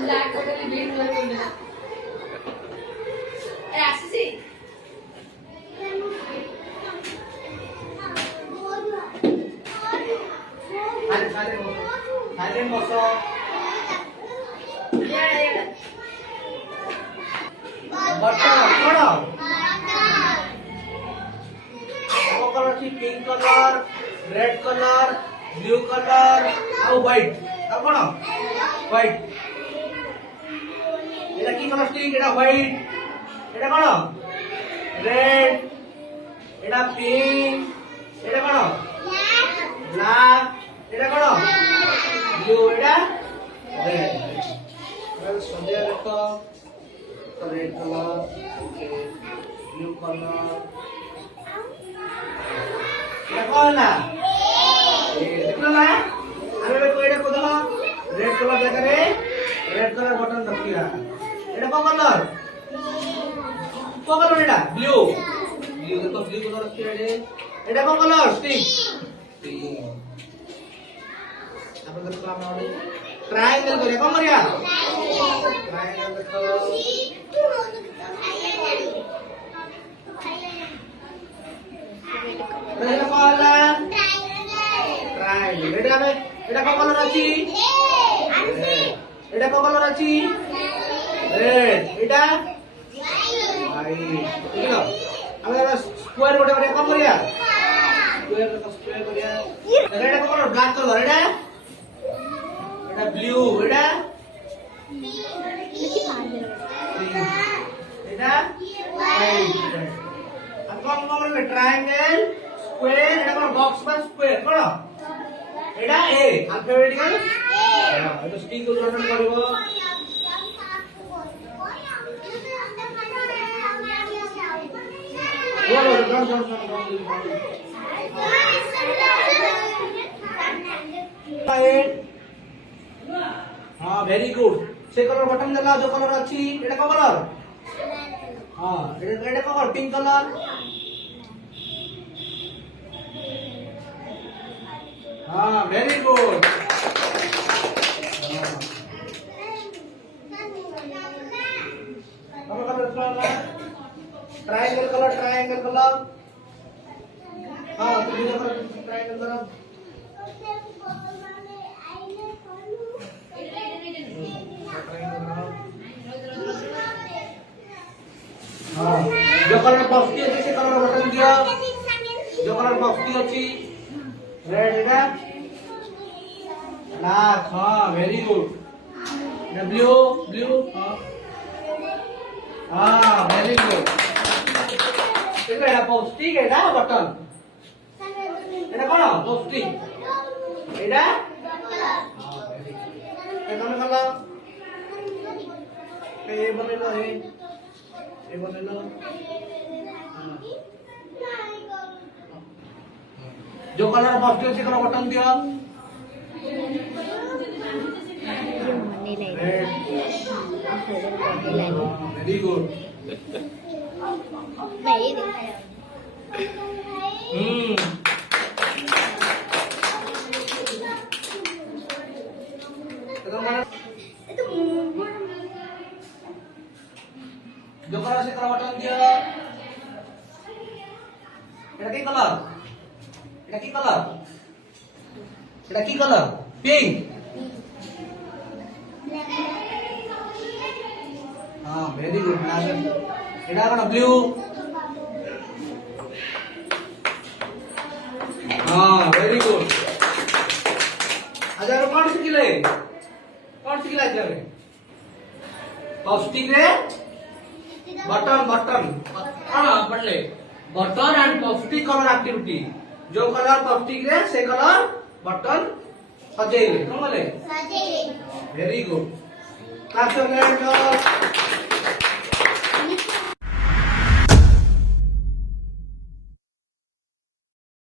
black totally green colour बोल देना ए आशीष silent बसो बटन कौन कलर छी pink colour red colour blue colour और व्हाइट और कौन व्हाइट एटा की कलर स्टिक एटा व्हाइट एटा कौन रेड एटा पिंक एटा कौन ब्लैक एटा कौन ब्लू एटा रेड संध्या देखो रेड कलर ब्लू कलर एटा कौन ना देखलो ना आमे को एटा को देखो रेड कलर देखा रे रेड कलर बटन दबिया एटा को कलर एटा ब्लू ब्लू देखो ब्लू कलर रखिया रे एटा को कलर स्टिक अपन देखो हम ट्रायंगल करे कौन करिया ट्रायंगल देखो एटा कलर ट्रायंगल एटा को कलर अछि एटा को कलर अछि रेड एटा व्हाइट ठीक है हम स्क्वायर गोटे करे कौन करिया स्क्वायर को स्क्वायर करिया एटा को कलर ब्लैक कलर एटा ब्लू एटा एटा व्हाइट अब कौन कौन ट्रायंगल स्क्वायर एटा कौन बॉक्स पर स्क्वायर कौन एटा ए अल्फाबेटिकल हां तो स्टिक को उदाहरण करबो बोलो हाँ वेरी गुड से कलर बटन देला जो कलर अछि एटा को कलर हां एटा को कलर पिंक कलर हाँ वेरी गुड अब कलर ट्रायंगल कलर हाँ तो ट्रायंगल कलर हाँ जो कलर बॉक्स अछि से कलर बटन दिया जो कलर बॉक्स अछि रेड एटा ब्लैक हाँ वेरी गुड ब्लू ब्लू हाँ वेरी गुड एटा पॉस्टिक एटा बटन एटा कोन पॉस्टिक एटा एटा कोन कलर ए बनेलो जो कलर पॉस्टिक से कलर बटन दिया वेरी गुड मैं ये दिखाया जो कलर से कलर बटन दिया एटा की कलर पिंक हाँ वेरी गुड एटा कौन ब्लू हाँ वेरी गुड आज कौन शिखिले आज पॉस्टिक रे बटन हाँ पढ़ले बटन एंड पॉस्टिक कलर एक्टिविटी जो कलर पॉस्टिक रे से कलर बटन सजेइले कौन बोले सजेइले वेरी गुड